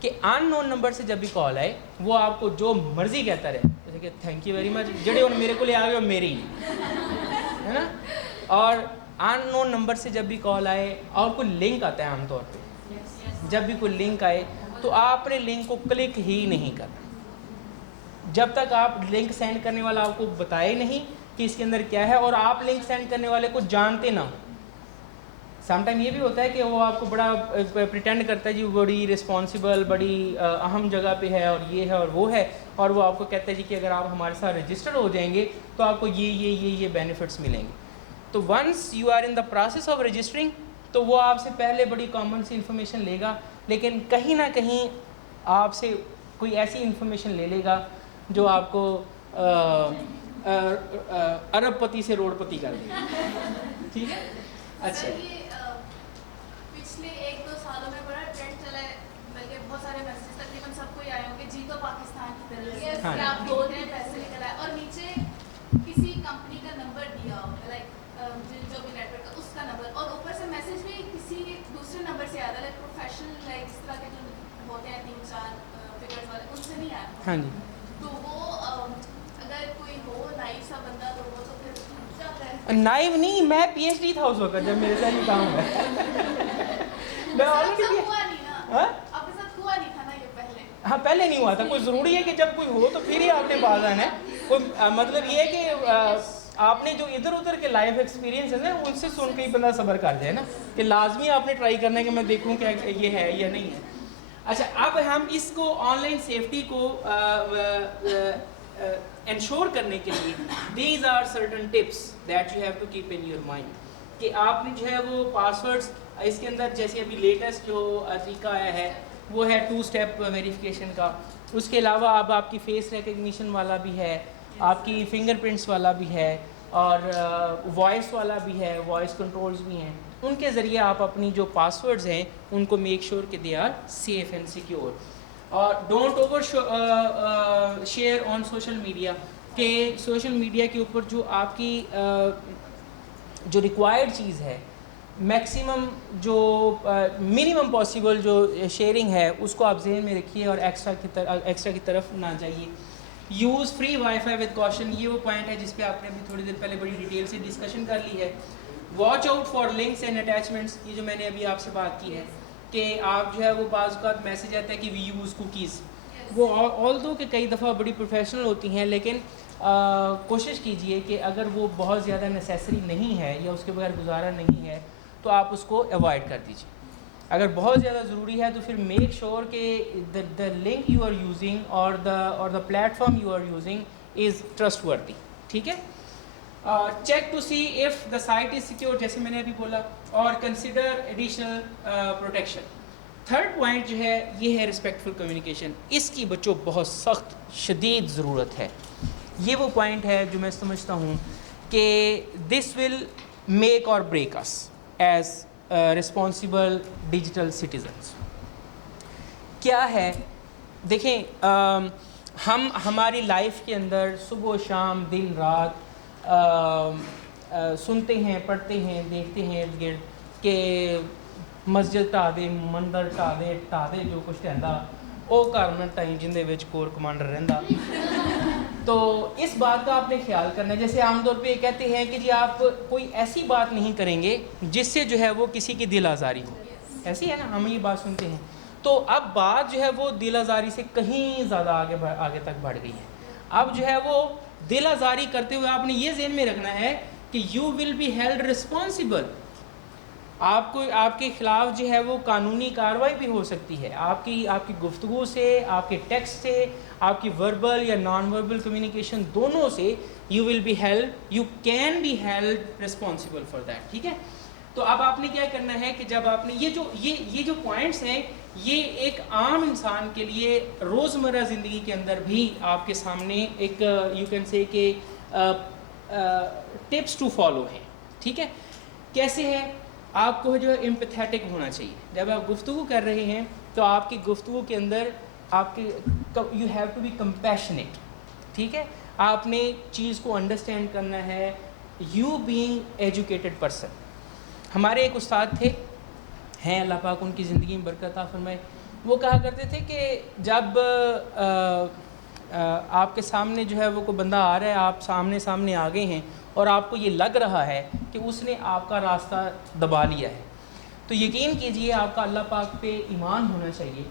کہ ان نون نمبر سے جب بھی کال آئے وہ آپ کو جو مرضی کہتا رہے، جیسے کہ تھینک یو ویری مچ، جڑے ان میرے کو لے آ گئے وہ میرے ہی ہے نا. اور ان نون نمبر سے جب بھی کال آئے اور کوئی لنک آتا ہے عام طور پہ، جب بھی کوئی لنک آئے تو آپ نے لنک کو کلک ہی نہیں کرنا جب تک آپ لنک سینڈ کرنے والا آپ کو بتائے نہیں کہ اس کے اندر کیا ہے، اور آپ لنک سینڈ کرنے والے کو جانتے نہ ہو. سم ٹائم یہ بھی ہوتا ہے کہ وہ آپ کو بڑا پریٹینڈ کرتا ہے جی بڑی رسپانسبل، بڑی اہم جگہ پہ ہے اور یہ ہے اور وہ ہے، اور وہ آپ کو کہتا ہے جی کہ اگر آپ ہمارے ساتھ رجسٹر ہو جائیں گے تو آپ کو یہ بینیفٹس ملیں گے. تو once you are in the process of registering تو وہ آپ سے پہلے بڑی کامن سی انفارمیشن لے گا، لیکن کہیں نہ کہیں آپ سے کوئی ایسی انفارمیشن لے لے گا جو آپ کو ارب پتی سے روڑ پتی کر دے گا. ٹھیک ہے. اچھا پچھلے 1-2 سالوں میں بڑا ٹرینڈ چلا ہے، بلکہ بہت سارے میسیج تقریباً سب کو ہی آئے ہوں گے، جی تو پاکستان کی طرف سے آپ 2 دن پیسے نکل آئے، اور نیچے کسی کمپنی کا نمبر دیا ہوگا، لائک جو بھی نیٹ ورک کا اس کا نمبر، اور اوپر سے میسیج بھی کسی دوسرے نمبر سے آتا ہے، لائک پروفیشنل، لائک اس طرح کے جو ہوتے ہیں 3-4 فگرز والے، ان سے نہیں آیا. ہاں جی. تو وہ اگر کوئی ہو نائف سا بندہ تو وہ تو پھر جاتا ہے. نائب نہیں، میں پی ایچ ڈی تھا اس وقت جب میرے ساتھ یہ کام ہوا. میں آپ کے ساتھ ہوا نہیں تھا نا یہ پہلے؟ ہاں پہلے نہیں ہوا تھا. کوئی ضروری ہے کہ جب کوئی ہو تو پھر ہی آپ نے باز آنا ہے. کوئی مطلب یہ ہے کہ آپ نے جو ادھر ادھر کے لائف ایکسپیرینس ہے نا ان سے سن کے ہی بندہ صبر کر جائے نا، کہ لازمی آپ نے ٹرائی کرنا ہے کہ میں دیکھوں کہ یہ ہے یا نہیں ہے. اچھا اب ہم اس کو آن لائن سیفٹی کو انشور کرنے کے لیے these are certain tips that you have to keep in your mind, کہ آپ نے جو ہے وہ پاسورڈس اس کے اندر، جیسے ابھی لیٹسٹ جو طریقہ آیا ہے وہ ہے 2 اسٹیپ ویریفیکیشن کا. اس کے علاوہ اب آپ کی فیس ریکگنیشن والا بھی ہے، آپ کی فنگر پرنٹس والا بھی ہے، اور وائس والا بھی ہے، وائس کنٹرولز بھی ہیں. ان کے ذریعے آپ اپنی جو پاسورڈز ہیں ان کو میک شیور کہ they are safe and secure. اور don't over share on social media, کہ سوشل میڈیا کے اوپر جو آپ کی جو ریکوائرڈ چیز ہے، میکسیمم جو منیمم پاسبل جو شیئرنگ ہے اس کو آپ ذہن میں رکھیے اور ایکسٹرا کی طرف نہ جائیے. Use free wifi with caution, یہ وہ پوائنٹ ہے جس پہ آپ نے ابھی تھوڑی دیر پہلے بڑی ڈیٹیل سے ڈسکشن کر لی ہے. Watch out for links and attachments, یہ جو میں نے ابھی آپ سے بات کی ہے کہ آپ جو ہے وہ بعض اوقات میسیج آتا ہے کہ وی یوز کوکیز، وہ آل دو کہ کئی دفعہ بڑی پروفیشنل ہوتی ہیں، لیکن کوشش کیجئے کہ اگر وہ بہت زیادہ نیسیسری نہیں ہے یا اس کے بغیر گزارا نہیں ہے تو آپ اس کو اوائڈ کر دیجیے. اگر بہت زیادہ ضروری ہے تو پھر میک شیور کہ the link you are using or the platform you are using is trustworthy. ٹھیک ہے. Check to see if the site is secure, جیسے میں نے ابھی بولا، اور consider additional protection. Third point جو ہے یہ ہے رسپیکٹفل کمیونیکیشن. اس کی بچوں بہت سخت شدید ضرورت ہے. یہ وہ پوائنٹ ہے جو میں سمجھتا ہوں کہ this will make or break us as responsible digital citizens. کیا ہے دیکھیں، ہم ہماری لائف کے اندر صبح و شام دن رات سنتے ہیں، پڑھتے ہیں، دیکھتے ہیں ارد گرد کہ مسجد ٹا دے، مندر ٹا دے جو کچھ رہندا وہ گھر میں ٹائم جندے وچ کور کمانڈر رہندا. تو اس بات کا آپ نے خیال کرنا ہے. جیسے عام طور پہ یہ کہتے ہیں کہ جی آپ کوئی ایسی بات نہیں کریں گے جس سے جو ہے وہ کسی کی دل آزاری ہو. ایسی ہے نا، ہم یہ بات سنتے ہیں. تو اب بات جو ہے وہ دل آزاری سے کہیں زیادہ آگے تک بڑھ گئی ہے. اب جو ہے وہ دل آزاری کرتے ہوئے آپ نے یہ ذہن میں رکھنا ہے کہ you will be held responsible. آپ کو، آپ کے خلاف جو ہے وہ قانونی کارروائی بھی ہو سکتی ہے. آپ کی گفتگو سے، آپ کے ٹیکسٹ سے، آپ کی وربل یا نان وربل کمیونیکیشن دونوں سے you will be held, you can be held responsible for that. ٹھیک ہے. تو اب آپ نے کیا کرنا ہے کہ جب آپ نے یہ جو پوائنٹس ہیں یہ ایک عام انسان کے لیے روزمرہ زندگی کے اندر بھی آپ کے سامنے ایک یو کین سے کہ ٹپس ٹو فالو ہیں. ٹھیک ہے. کیسے ہے؟ آپ کو جو امپیتھیٹک ہونا چاہیے. جب آپ گفتگو کر رہے ہیں تو آپ کی گفتگو کے اندر آپ کے you have to be compassionate. ٹھیک ہے. آپ نے چیز کو انڈرسٹینڈ کرنا ہے. You being educated person. ہمارے ایک استاد تھے، ہیں اللہ پاک ان کی زندگی میں برکت عطا فرمائے. وہ کہا کرتے تھے کہ جب آپ کے سامنے جو ہے وہ کوئی بندہ آ رہا ہے, آپ سامنے آ گئے ہیں اور آپ کو یہ لگ رہا ہے کہ اس نے آپ کا راستہ دبا لیا ہے, تو یقین کیجئے آپ کا اللہ پاک پہ ایمان ہونا چاہیے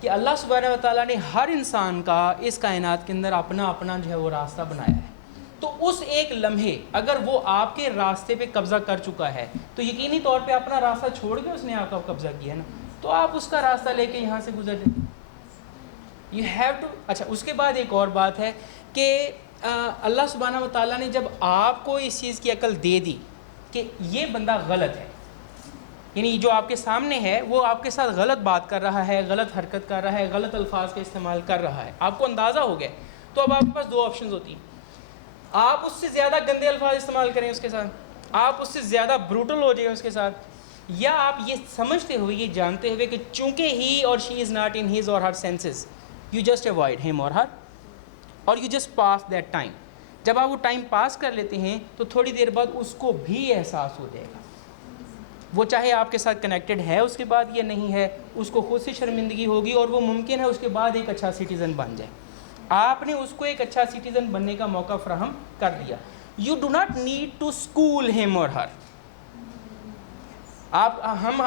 کہ اللہ سبحانہ و تعالیٰ نے ہر انسان کا اس کائنات کے اندر اپنا جو ہے وہ راستہ بنایا ہے. تو اس ایک لمحے اگر وہ آپ کے راستے پہ قبضہ کر چکا ہے تو یقینی طور پہ اپنا راستہ چھوڑ کے اس نے آپ کا قبضہ کیا ہے نا, تو آپ اس کا راستہ لے کے یہاں سے گزر جائیں. You have to. اچھا, اس کے بعد ایک اور بات ہے کہ اللہ سبحانہ و تعالیٰ نے جب آپ کو اس چیز کی عقل دے دی کہ یہ بندہ غلط ہے, یعنی جو آپ کے سامنے ہے وہ آپ کے ساتھ غلط بات کر رہا ہے, غلط حرکت کر رہا ہے, غلط الفاظ کا استعمال کر رہا ہے, آپ کو اندازہ ہو گیا, تو اب آپ کے پاس دو آپشنز ہوتی ہیں. آپ اس سے زیادہ گندے الفاظ استعمال کریں اس کے ساتھ, آپ اس سے زیادہ بروٹل ہو جائیں اس کے ساتھ, یا آپ یہ سمجھتے ہوئے, یہ جانتے ہوئے کہ چونکہ ہی اور شی is not in his or her senses, you just avoid him or her, اور you just pass that time. جب آپ وہ ٹائم پاس کر لیتے ہیں تو تھوڑی دیر بعد اس کو بھی احساس ہو جائے گا, وہ چاہے آپ کے ساتھ کنیکٹڈ ہے اس کے بعد یا نہیں ہے, اس کو خود سے شرمندگی ہوگی اور وہ ممکن ہے اس کے بعد ایک اچھا سٹیزن بن جائے. آپ نے اس کو ایک اچھا سٹیزن بننے کا موقع فراہم کر دیا. You do not need to school him or ہر. ہم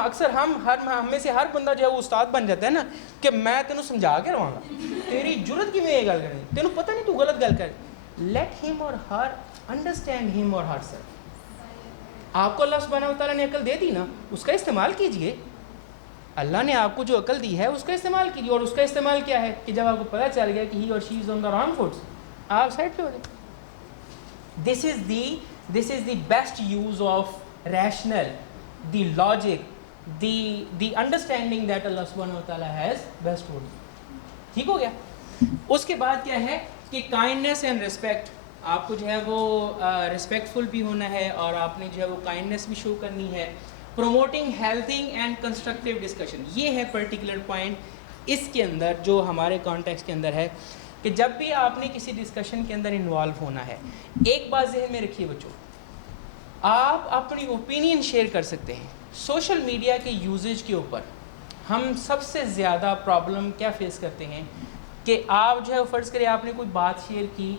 میں سے ہر بندہ جو ہے وہ استاد بن جاتا ہے نا کہ میں تینوں سمجھا کے رہوں گا, تیری جرت کی میں یہ گل کریں, تینوں پتہ نہیں تو غلط گل کر. لیٹ ہم اور ہر انڈرسٹینڈ ہم اور ہر سر. آپ کو اللہ سبحانہ و تعالیٰ نے عقل دے دی نا, اس کا استعمال کیجئے. اللہ نے آپ کو جو عقل دی ہے اس کا استعمال کیجیے. اور اس کا استعمال کیا ہے کہ جب آپ کو پتہ چل گیا کہ ہی اور شی از آن دا رانگ فوٹس, آپ سائڈ پہ ہو جائیں. This is the best use of rational, the logic, the understanding that اللہ سبحانہ و تعالیٰ ہیز بیسٹ فوڈ. ٹھیک ہو گیا. اس کے بعد کیا ہے کہ کائنڈنیس اینڈ ریسپیکٹ. آپ کو جو ہے وہ ریسپیکٹفل بھی ہونا ہے اور آپ نے جو ہے وہ کائنڈنیس بھی شو کرنی ہے. پروموٹنگ ہیلتھنگ اینڈ کنسٹرکٹیو ڈسکشن, یہ ہے پرٹیکولر پوائنٹ اس کے اندر جو ہمارے کانٹیکس کے اندر ہے کہ جب بھی آپ نے کسی ڈسکشن کے اندر انوالو ہونا ہے, ایک بات ذہن میں رکھیے بچوں, آپ اپنی اوپینین شیئر کر سکتے ہیں. سوشل میڈیا کے یوزیج کے اوپر ہم سب سے زیادہ پرابلم کیا فیس کرتے ہیں کہ آپ جو ہے فرض کریں آپ نے کوئی بات شیئر کی,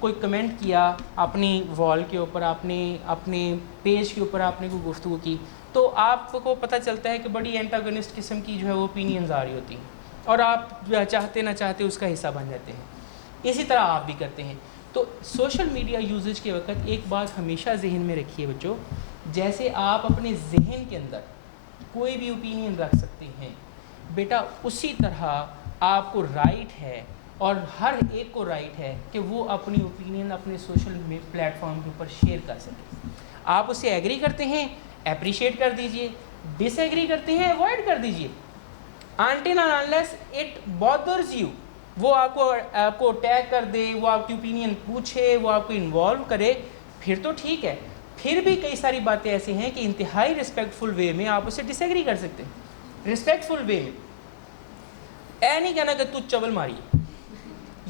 کوئی کمنٹ کیا اپنی وال کے اوپر, آپ نے اپنے پیج کے اوپر آپ نے کوئی گفتگو کی, تو آپ کو پتہ چلتا ہے کہ بڑی اینٹاگنسٹ قسم کی جو ہے وہ اوپینینز آ رہی ہوتی ہیں اور آپ چاہتے نہ چاہتے اس کا حصہ بن جاتے ہیں. اسی طرح آپ بھی کرتے ہیں. تو سوشل میڈیا یوزیج کے وقت ایک بات ہمیشہ ذہن میں رکھیے بچوں, جیسے آپ اپنے ذہن کے اندر کوئی بھی اوپینین رکھ سکتے ہیں بیٹا, اسی طرح آپ کو رائٹ ہے اور ہر ایک کو رائٹ ہے کہ وہ اپنی اوپینین اپنے سوشل پلیٹ فارم کے اوپر شیئر کر سکے. آپ اس سے ایگری کرتے ہیں اپریشیٹ کر دیجئے, ڈس ایگری کرتے ہیں اوائڈ کر دیجئے. until and unless it bothers you, وہ آپ کو ٹیگ کر دے, وہ آپ کی اوپینین پوچھے, وہ آپ کو انوالو کرے, پھر تو ٹھیک ہے. پھر بھی کئی ساری باتیں ایسی ہیں کہ انتہائی رسپیکٹفل وے میں آپ اسے ڈس ایگری کر سکتے ہیں. رسپیکٹفل وے میں, اے نہیں کہنا کہ تو چول ماری.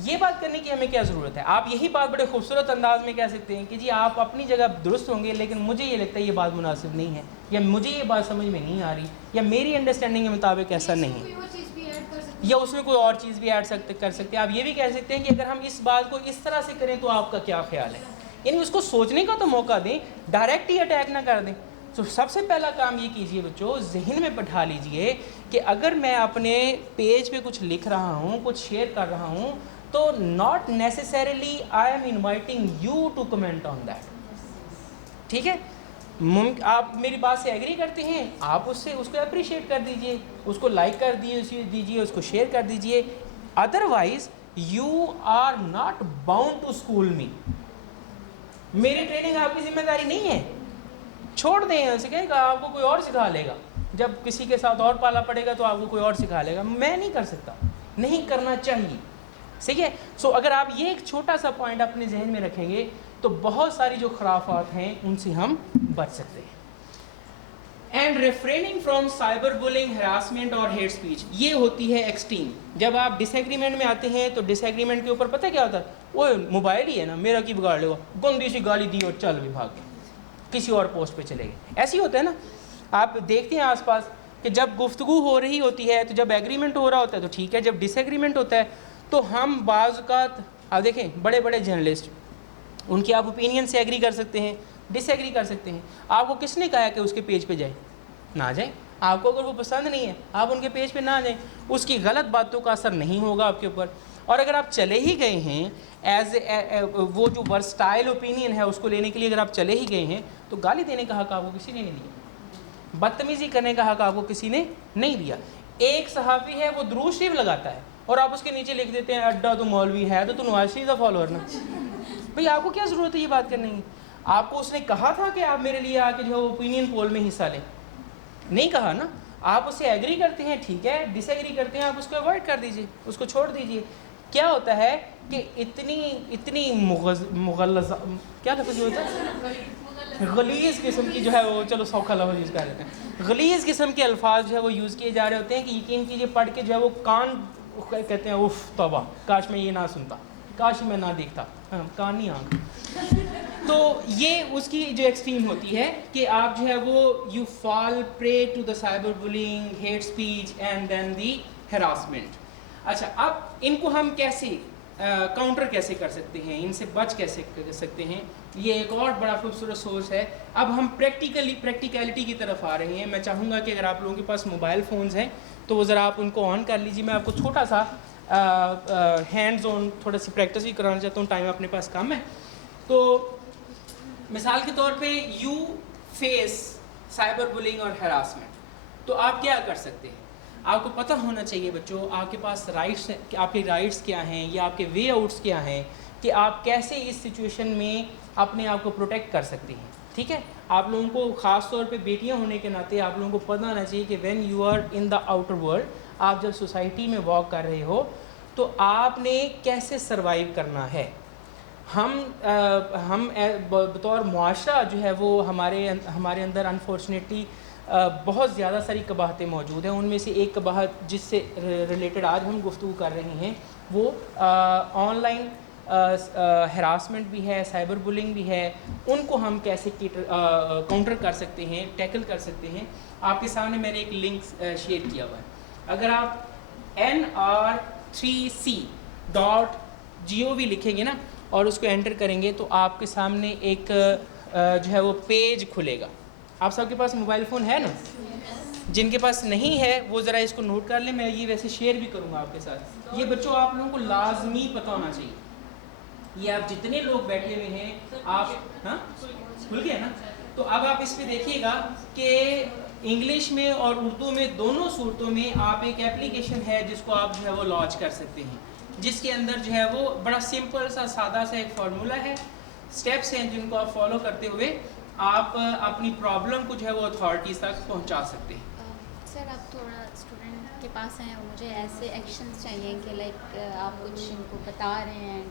یہ بات کرنے کی ہمیں کیا ضرورت ہے. آپ یہی بات بڑے خوبصورت انداز میں کہہ سکتے ہیں کہ جی آپ اپنی جگہ درست ہوں گے لیکن مجھے یہ لگتا ہے یہ بات مناسب نہیں ہے, یا مجھے یہ بات سمجھ میں نہیں آ رہی, یا میری انڈرسٹینڈنگ کے مطابق ایسا نہیں, یا اس میں کوئی اور چیز بھی ایڈ کر سکتے ہیں. آپ یہ بھی کہہ سکتے ہیں کہ اگر ہم اس بات کو اس طرح سے کریں تو آپ کا کیا خیال ہے. یعنی اس کو سوچنے کا تو موقع دیں, ڈائریکٹ ہی اٹیک نہ کر دیں. تو سب سے پہلا کام یہ کیجئے بچوں, ذہن میں بٹھا لیجئے کہ اگر میں اپنے پیج پہ کچھ لکھ رہا ہوں, کچھ شیئر کر رہا ہوں, تو not necessarily I am inviting you to comment on that. ٹھیک ہے, آپ میری بات سے ایگری کرتے ہیں, آپ اس کو اپریشیٹ کر دیجئے, اس کو لائک کر دیجئے, اس کو شیئر کر دیجئے. Otherwise you are not bound to school me. میری ٹریننگ آپ کی ذمہ داری نہیں ہے, چھوڑ دیں اسے, کہیں گا آپ کو کوئی اور سکھا لے گا. جب کسی کے ساتھ اور پالا پڑے گا تو آپ کو کوئی اور سکھا لے گا. میں نہیں کر سکتا, نہیں کرنا چاہیے. صحیح ہے. سو اگر آپ یہ ایک چھوٹا سا پوائنٹ اپنے ذہن میں رکھیں گے تو بہت ساری جو خرافات ہیں ان سے ہم بچ سکتے ہیں. And refraining from cyber bullying, harassment اور ہیٹ اسپیچ, یہ ہوتی ہے ایکسٹریم. جب آپ ڈس ایگریمنٹ میں آتے ہیں تو ڈس ایگریمنٹ کے اوپر پتہ کیا ہوتا ہے, وہ موبائل ہی ہے نا, میرا کی بگاڑ لے گا, گندی سی گالی دی اور چل بھی بھاگ گئے, کسی اور پوسٹ پہ چلے گئے. ایسے ہی ہوتا ہے نا, آپ دیکھتے ہیں آس پاس کہ جب گفتگو ہو رہی ہوتی ہے تو جب ایگریمنٹ ہو رہا ہوتا ہے تو ٹھیک ہے, جب ڈس ایگریمنٹ ہوتا ہے تو ہم بعض اوقات آپ دیکھیں بڑے بڑے جرنلسٹ, ان کی آپ اوپینین سے ایگری کر سکتے ہیں, ڈس ایگری کر سکتے ہیں. آپ کو کس نے کہا ہے کہ اس کے پیج پہ جائیں؟ نہ جائیں. آپ کو اگر وہ پسند نہیں ہے آپ ان کے پیج پہ نہ جائیں, اس کی غلط باتوں کا اثر نہیں ہوگا آپ کے اوپر. اور اگر آپ چلے ہی گئے ہیں وہ جو ورسٹائل اوپینین ہے اس کو لینے کے لیے اگر آپ چلے ہی گئے ہیں تو گالی دینے کا حق آپ کو کسی نے نہیں دیا, بدتمیزی کرنے کا حق آپ کو کسی نے نہیں دیا. ایک صحافی ہے وہ درود شریف لگاتا ہے اور آپ اس کے نیچے لکھ دیتے ہیں اڈا تو مولوی ہے تو نواز شریف کا فالوور نا. بھئی آپ کو کیا ضرورت ہے یہ بات کرنے کی؟ آپ کو اس نے کہا تھا کہ آپ میرے لیے آ کے جو ہے اوپینین پول میں حصہ لیں؟ نہیں کہا نا. آپ اس سے ایگری کرتے ہیں ٹھیک ہے, ڈس ایگری کرتے ہیں آپ اس کو اوائڈ کر دیجیے, اس کو چھوڑ دیجیے. کیا ہوتا ہے کہ اتنی مغلظ کیا لفظ ہوتا ہے, غلیظ قسم کی جو ہے وہ, چلو سوکھا لفظ یوز کر لیتے ہیں, غلیظ قسم کے الفاظ جو ہے وہ یوز کیے جا رہے ہوتے ہیں کہ یقین کیجیے پڑھ کے جو ہے وہ کان کہتے ہیں اف توبہ, کاش میں یہ نہ سنتا, کاش میں نہ دیکھتا, کان نہیں آنکھ. تو یہ اس کی جو ایکسٹریم ہوتی ہے کہ آپ جو ہے وہ you fall prey to the cyber bullying, hate speech and then the harassment. اچھا, اب ان کو ہم کیسے کاؤنٹر کیسے کر سکتے ہیں, ان سے بچ کیسے کر سکتے ہیں؟ یہ ایک اور بڑا خوبصورت سورس ہے. اب ہم پریکٹیکلٹی کی طرف آ رہے ہیں. میں چاہوں گا کہ اگر آپ لوگوں کے پاس موبائل فونز ہیں تو وہ ذرا آپ ان کو آن کر لیجیے. میں آپ کو چھوٹا سا ہینڈز آن تھوڑا سی پریکٹس بھی کرانا چاہتا ہوں, ٹائم اپنے پاس کم ہے. تو مثال کے طور پہ یو فیس سائبر بولنگ اور ہراسمنٹ, تو آپ کیا کر سکتے ہیں؟ آپ کو پتہ ہونا چاہیے بچوں, آپ کے پاس رائٹس, آپ کے رائٹس کیا ہیں یا آپ کے وے آؤٹس کیا ہیں کہ آپ کیسے اس سچویشن میں اپنے آپ کو پروٹیکٹ کر سکتے ہیں. ٹھیک ہے, آپ لوگوں کو خاص طور پہ بیٹیاں ہونے کے ناطے آپ لوگوں کو پتہ ہونا چاہیے کہ when you are in the outer world, آپ جب سوسائٹی میں واک کر رہے ہو تو آپ نے کیسے سروائیو کرنا ہے. ہم بطور معاشرہ جو ہے وہ ہمارے اندر انفارچونیٹلی بہت زیادہ ساری قباحتیں موجود ہیں. ان میں سے ایک قباحت جس سے ریلیٹڈ آج ہم گفتگو کر رہے ہیں وہ آن لائن ہراسمنٹ بھی ہے, سائبر بولنگ بھی ہے. ان کو ہم کیسے کاؤنٹر کر سکتے ہیں, ٹیکل کر سکتے ہیں. آپ کے سامنے میں نے ایک لنک شیئر کیا ہوا ہے. اگر آپ nr3c.gov لکھیں گے نا اور اس کو انٹر کریں گے تو آپ کے سامنے ایک جو ہے وہ پیج کھلے گا. آپ سب کے پاس موبائل فون ہے نا؟ جن کے پاس نہیں ہے وہ ذرا اس کو نوٹ کر لیں. میں یہ ویسے شیئر بھی کروں گا آپ کے ساتھ. یہ بچوں آپ لوگوں کو لازمی پتہ ہونا چاہیے. یہ آپ جتنے لوگ بیٹھے ہوئے ہیں آپ, ہاں کھل گیا نا, تو اب آپ اس پہ دیکھیے گا کہ انگلش میں اور اردو میں دونوں صورتوں میں آپ ایک اپلیکیشن ہے جس کو آپ جو ہے وہ لانچ کر سکتے ہیں, جس کے اندر جو ہے وہ بڑا سمپل سا سادہ سا ایک فارمولا ہے, سٹیپس ہیں جن کو آپ فالو کرتے ہوئے آپ اپنی پرابلم کو جو ہے وہ اتھارٹیز تک پہنچا سکتے ہیں. سر آپ تھوڑا اسٹوڈنٹ کے پاس ہیں, مجھے ایسے ایکشنز چاہیے کہ لائک آپ کچھ ان کو بتا رہے ہیں.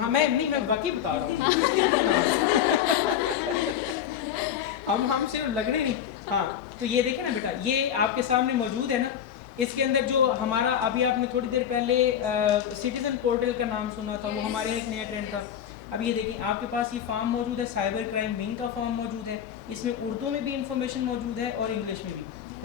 ہاں میں باقی بتا رہا ہوں. ہم صرف لگنے نہیں. ہاں تو یہ دیکھیں نا بیٹا, یہ آپ کے سامنے موجود ہے نا. اس کے اندر جو ہمارا ابھی آپ نے تھوڑی دیر پہلے سٹیزن پورٹل کا نام سنا تھا, وہ ہمارے ایک نیا ٹرینڈ تھا. اب یہ دیکھیں آپ کے پاس یہ فارم موجود ہے, سائبر کرائم ونگ کا فارم موجود ہے. اس میں اردو میں بھی انفارمیشن موجود ہے اور انگلش میں بھی.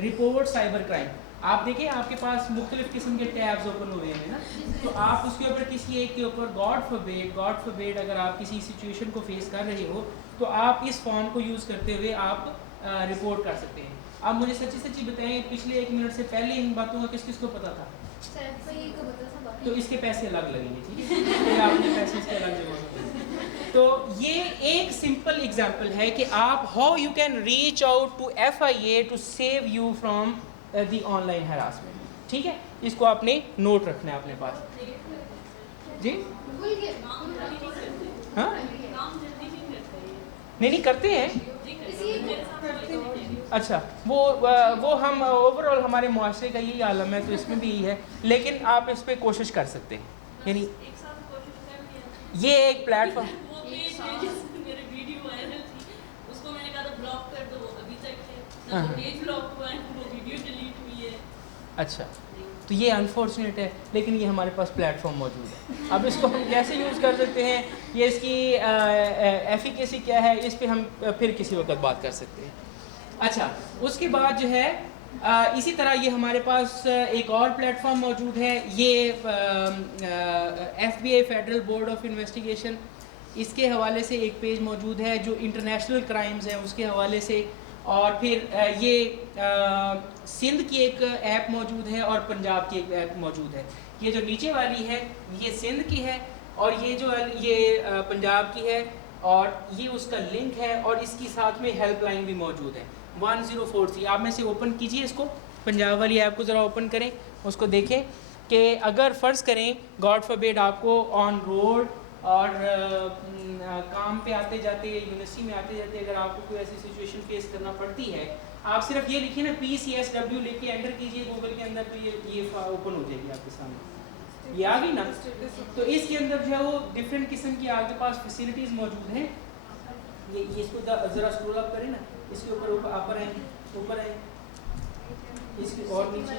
رپورٹ سائبر کرائم, آپ دیکھیں آپ کے پاس مختلف قسم کے ٹیبز اوپن ہوئے ہیں نا, تو آپ اس کے اوپر کسی ایک کے اوپر گاڈ فوربیڈ اگر آپ کسی سچویشن کو فیس کر رہے ہو تو آپ اس فارم کو یوز کرتے ہوئے آپ رپورٹ کر سکتے ہیں. آپ مجھے سچی بتائیں, پچھلے 1 منٹ سے پہلے ان باتوں کا کس کو پتا تھا؟ تو اس کے پیسے الگ لگیں گے, ٹھیک ہے, آپ نے پیسے اس کے الگ جمع کریں. تو یہ ایک سمپل ایگزامپل ہے کہ آپ how you can reach out to FIA to save you from the online harassment. ٹھیک ہے, اس کو آپ نے نوٹ رکھنا ہے اپنے پاس. جی ہاں نہیں کرتے ہیں. اچھا وہ ہم اوور آل ہمارے معاشرے کا یہی عالم ہے, تو اس میں بھی یہی ہے, لیکن آپ اس پہ کوشش کر سکتے ہیں. یعنی یہ ایک پلیٹ فارم. اچھا, تو یہ انفارچونیٹ ہے, لیکن یہ ہمارے پاس پلیٹ فارم موجود ہے. اب اس کو ہم کیسے یوز کر سکتے ہیں, یہ اس کی ایفیکیسی کیا ہے, اس پہ ہم پھر کسی وقت بات کر سکتے ہیں. اچھا, اس کے بعد جو ہے اسی طرح یہ ہمارے پاس ایک اور پلیٹ فارم موجود ہے, یہ FBI federal board of investigation, اس کے حوالے سے ایک پیج موجود ہے جو انٹرنیشنل کرائمز ہیں اس کے حوالے سے, اور پھر یہ سندھ کی ایک ایپ موجود ہے اور پنجاب کی ایک ایپ موجود ہے. یہ جو نیچے والی ہے یہ سندھ کی ہے, اور یہ پنجاب کی ہے, اور یہ اس کا لنک ہے, اور اس کی ساتھ میں ہیلپ لائن بھی موجود ہے 1043. آپ میں سے اوپن کیجئے اس کو, پنجاب والی ایپ کو ذرا اوپن کریں, اس کو دیکھیں کہ اگر فرض کریں گاڈ فاربیڈ آپ کو آن روڈ اور کام پہ آتے جاتے یونیورسٹی میں آتے جاتے اگر آپ کو کوئی ایسی سچویشن فیس کرنا پڑتی ہے, آپ صرف یہ لکھیے نا PCSW لکھ کے انٹر کیجئے گوگل کے اندر, تو یہ اوپن ہو جائے گی آپ کے سامنے, یہ آ گئی نا. تو اس کے اندر جو ہے وہ ڈفرینٹ قسم کی آپ کے پاس فیسلٹیز موجود ہیں. یہ اس کو ذرا اسکرول اپ کریں نا, اس کے اوپر اوپر آئیں, اس کے اور نیچے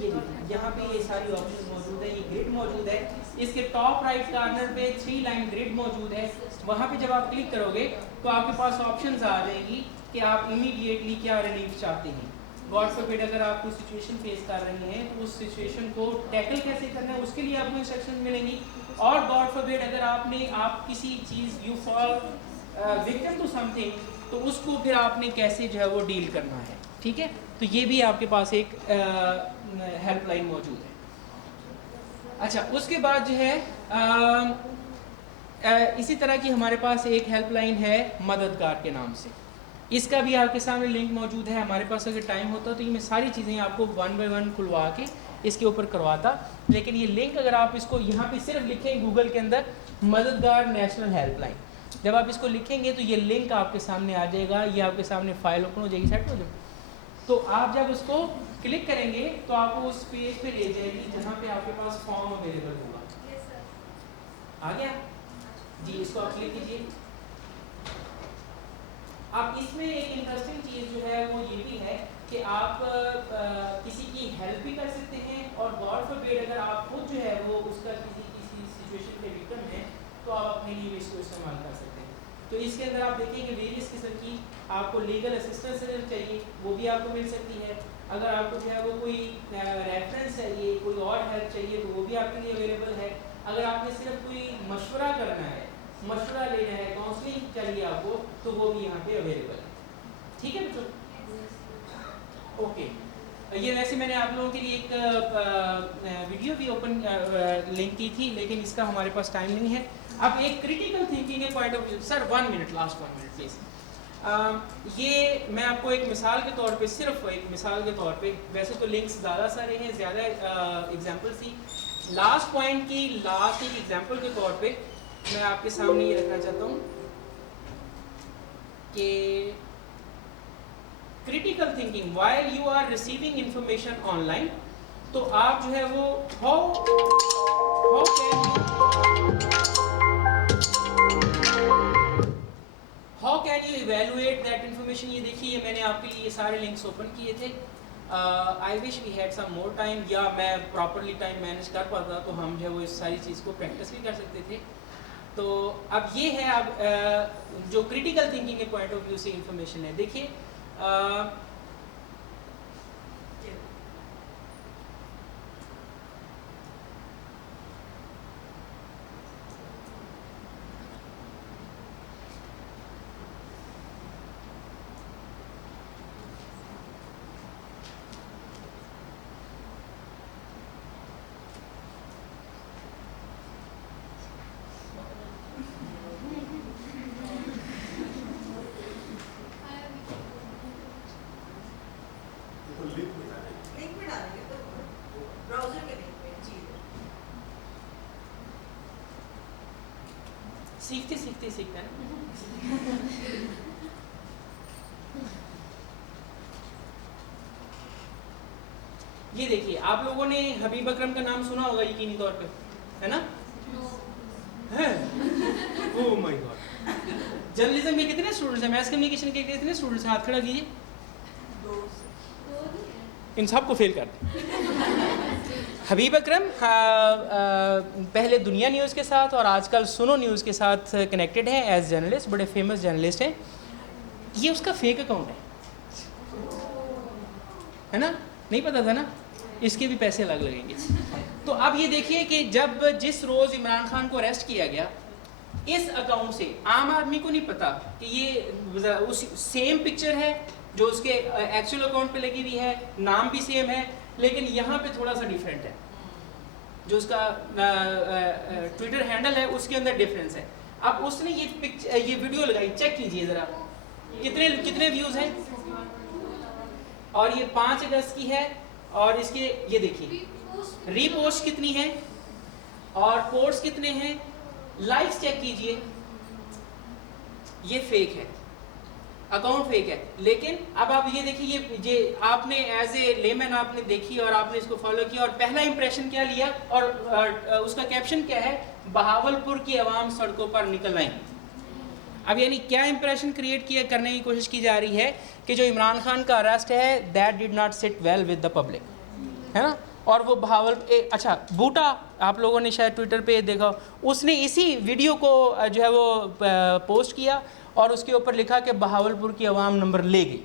یہ یہاں پہ یہ ساری آپشن موجود ہے. یہ گریڈ موجود ہے, اس کے ٹاپ رائٹ کارنر پہ 3 لائن گریڈ موجود ہے. وہاں پہ جب آپ کلک کرو گے تو آپ کے پاس آپشنز آ جائیں گی کہ آپ امیڈیٹلی کیا ریلیف چاہتے ہیں. گاڈ فاربیڈ اگر آپ کوئی سچویشن فیس کر رہے ہیں تو اس سچویشن کو ٹیکل کیسے کرنا ہے اس کے لیے آپ کو انسٹرکشن ملیں گی. اور گاڈ فاربیڈ اگر آپ کسی چیز you fall victim to something تو اس کو پھر آپ نے کیسے جو ہے وہ ڈیل کرنا ہے. ٹھیک ہے, تو یہ بھی آپ کے پاس ایک ہیلپ لائن موجود ہے. اچھا, اس کے بعد جو ہے اسی طرح کی ہمارے پاس ایک ہیلپ لائن ہے مددگار کے نام سے. اس کا بھی آپ کے سامنے لنک موجود ہے. ہمارے پاس اگر ٹائم ہوتا تو یہ میں ساری چیزیں آپ کو 1 بائی 1 کھلوا کے اس کے اوپر کرواتا, لیکن یہ لنک اگر آپ اس کو یہاں پہ صرف لکھیں گوگل کے اندر مددگار نیشنل ہیلپ لائن, جب آپ اس کو لکھیں گے تو یہ لنک آپ کے سامنے آ جائے گا, یہ آپ کے سامنے فائل اوپن ہو جائے گی, سیٹ ہو جائے گی. تو آپ جب اس کو کلک کریں گے تو آپ کو اس پیج پہ لے جائے گی جہاں پہ آپ کے پاس فارم اویلیبل ہوگا. آ گیا جی, اس کو آپ کلک کیجیے. اب اس میں ایک انٹرسٹنگ چیز جو ہے وہ یہ بھی ہے کہ آپ کسی کی ہیلپ بھی کر سکتے ہیں, اور گاڈ فاربیڈ اگر آپ خود جو ہے وہ اس کا کسی سچویشن کے وکٹم ہیں تو آپ اپنے لیے اس کو استعمال کر سکتے ہیں. تو اس کے اندر آپ دیکھیں کہ ویریس قسم کی آپ کو لیگل اسسٹنس چاہیے وہ بھی آپ کو مل سکتی ہے. اگر آپ کو جو ہے وہ کوئی ریفرنس چاہیے, کوئی اور ہیلپ چاہیے تو وہ بھی آپ کے لیے اویلیبل ہے. اگر آپ نے صرف کوئی مشورہ کرنا ہے, مشورہ لینا ہے, کاؤنسلنگ چاہیے آپ کو, تو وہ بھی یہاں پہ اویلیبل ہے. ٹھیک ہے بچوں, اوکے. یہ ویسے میں نے آپ لوگوں کے لیے ایک ویڈیو بھی اوپن لنک کی تھی, لیکن اس کا ہمارے پاس ٹائم نہیں ہے. اب ایک کریٹیکل تھنکنگ کے point of view, sir 1 minute, last 1 minute please. یہ میں آپ کو ایک مثال کے طور پہ, صرف ایک مثال کے طور پہ, ویسے تو لنکس زیادہ سارے ہیں, زیادہ ایگزامپلس تھی. لاسٹ پوائنٹ کی لاسٹ ایک ایگزامپل کے طور پہ میں آپ کے سامنے یہ رکھنا چاہتا ہوں کہ critical thinking while you are receiving information online, تو آپ جو ہے وہ how can you evaluate that information. یہ دیکھیے, یہ میں نے آپ کے لیے یہ سارے لنکس اوپن کیے تھے. I wish we had some more time, یا میں پراپرلی ٹائم مینیج کر پاتا تو ہم جو ہے وہ اس ساری چیز کو پریکٹس بھی کر سکتے تھے. تو اب یہ ہے اب جو کریٹیکل تھنکنگ کے پوائنٹ آف ویو سے انفارمیشن ہے. دیکھیے سیکھتے ہیں یہ دیکھیے, آپ لوگوں نے حبیب اکرم کا نام سنا ہوگا یقینی طور پہ, ہے نا؟ اوہ مائی گاڈ. جرنلزم کے کتنے اسٹوڈنٹس ہیں, میس کمیونیکیشن کے کتنے اسٹوڈنٹس ہیں, ہاتھ کھڑا کیجیے. ان سب کو فیل کر دیں. حبیب اکرم پہلے دنیا نیوز کے ساتھ اور آج کل سنو نیوز کے ساتھ کنیکٹڈ ہیں ایز جرنلسٹ, بڑے فیمس جرنلسٹ ہیں. یہ اس کا فیک اکاؤنٹ ہے. ہے نا, نہیں پتا تھا نا, اس کے بھی پیسے الگ لگیں گے. تو اب یہ دیکھیے کہ جب جس روز عمران خان کو اریسٹ کیا گیا, اس اکاؤنٹ سے عام آدمی کو نہیں پتا کہ یہ سیم پکچر ہے جو اس کے ایکچوئل اکاؤنٹ پہ لگی ہوئی ہے, نام بھی سیم ہے, لیکن یہاں پہ تھوڑا سا ڈیفرنٹ ہے, جو اس کا ٹویٹر ہینڈل ہے اس کے اندر ڈفرینس ہے. اب اس نے یہ ویڈیو لگائی, چیک کیجئے ذرا کتنے ویوز ہیں, اور یہ 5 اگست کی ہے, اور اس کے یہ دیکھیے ری پوسٹ کتنی ہے اور کوٹس کتنے ہیں, لائکس چیک کیجئے, یہ فیک ہے, اکاؤنٹ فیک ہے. لیکن اب آپ یہ دیکھیے, یہ آپ نے ایز اے لیمن آپ نے دیکھی اور آپ نے اس کو فالو کیا, اور پہلا امپریشن کیا لیا, اور اس کا کیپشن کیا ہے, بہاولپور کی عوام سڑکوں پر نکل آئیں. اب یعنی کیا امپریشن کریٹ کرنے کی کوشش کی جا رہی ہے کہ جو عمران خان کا اریسٹ ہے دیٹ ڈڈ ناٹ سٹ ویل ود دا پبلک, ہے نا. اور وہ اچھا بوٹا آپ لوگوں نے شاید ٹویٹر پہ دیکھا, اس نے اسی ویڈیو کو جو ہے وہ پوسٹ کیا اور اس کے اوپر لکھا کہ بہاولپور کی عوام نمبر لے گئی.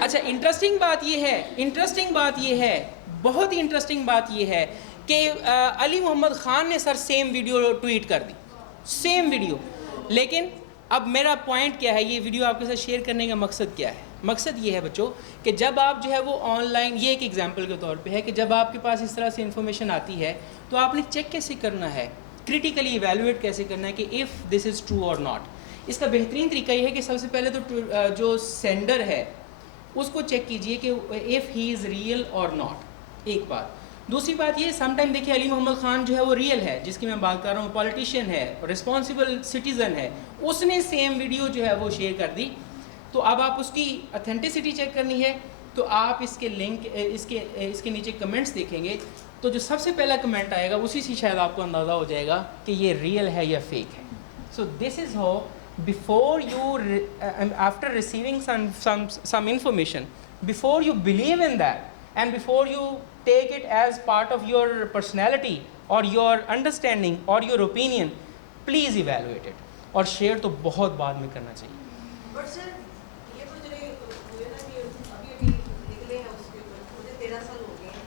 اچھا انٹرسٹنگ بات یہ ہے, بہت ہی انٹرسٹنگ بات یہ ہے کہ علی محمد خان نے سر سیم ویڈیو ٹویٹ کر دی, سیم ویڈیو. لیکن اب میرا پوائنٹ کیا ہے, یہ ویڈیو آپ کے ساتھ شیئر کرنے کا مقصد کیا ہے, مقصد یہ ہے بچوں کہ جب آپ جو ہے وہ آن لائن, یہ ایک ایگزامپل کے طور پہ ہے کہ جب آپ کے پاس اس طرح سے انفارمیشن آتی ہے تو آپ نے چیک کیسے کرنا ہے, کریٹیکلی ایویلویٹ کیسے کرنا ہے کہ اف دس از ٹرو اور ناٹ. اس کا بہترین طریقہ یہ ہے کہ سب سے پہلے تو جو سینڈر ہے اس کو چیک کیجئے کہ اف ہی از ریئل اور ناٹ, ایک بات. دوسری بات یہ, سم ٹائم دیکھیے علی محمد خان جو ہے وہ ریئل ہے, جس کی میں بات کر رہا ہوں, پولیٹیشین ہے, رسپانسبل سٹیزن ہے, اس نے سیم ویڈیو جو ہے وہ شیئر کر دی. تو اب آپ اس کی اتھینٹسٹی چیک کرنی ہے, تو آپ اس کے لنک اس کے نیچے کمنٹس دیکھیں گے, تو جو سب سے پہلا کمنٹ آئے گا اسی سے شاید آپ کو اندازہ ہو جائے گا کہ یہ ریئل ہے یا فیک ہے. So this is how before you after receiving some information, before you believe in that and before you take it as part of your personality or your understanding or your opinion, please evaluate it. اور share تو بہت بعد میں کرنا چاہیے. But sir یہ تو جو ہوئے نا کہ ابھی نکلے ہیں اس کے اوپر, مجھے 13 سال ہو گئے ہیں.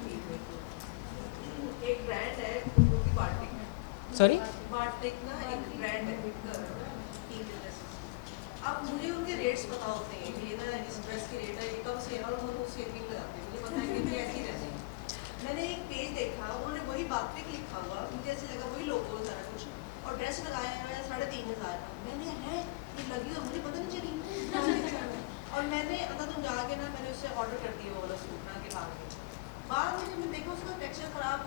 ایک برانڈ ہے کی بارٹیک, سوری بارٹیک نا ایک برانڈ ہے, اب مجھے ان کے ریٹس پتا ہوتے ہیں کہ یہ نا اس ڈریس کی ریٹ ہے, یہ کب سے, اور ہم اس سیلنگ لگاتے ہیں, مجھے پتا ہے کہ یہ ایسے ہی رہتے ہیں. میں نے ایک پیج دیکھا, انہوں نے وہی بارٹیک لکھا ہوا, مجھے ایسے لگا وہی لوگو سارا کچھ, اور ڈریس لگایا ہوا ہے 3500. میں نے یہ لگی تو مجھے پتہ نہیں چلی, اور میں نے اندر تم جا کے نا میں نے اس سے آرڈر کر دیا وہ والا سوٹ نا کے بعد میں جب میں دیکھا اس کا ٹیکسچر خراب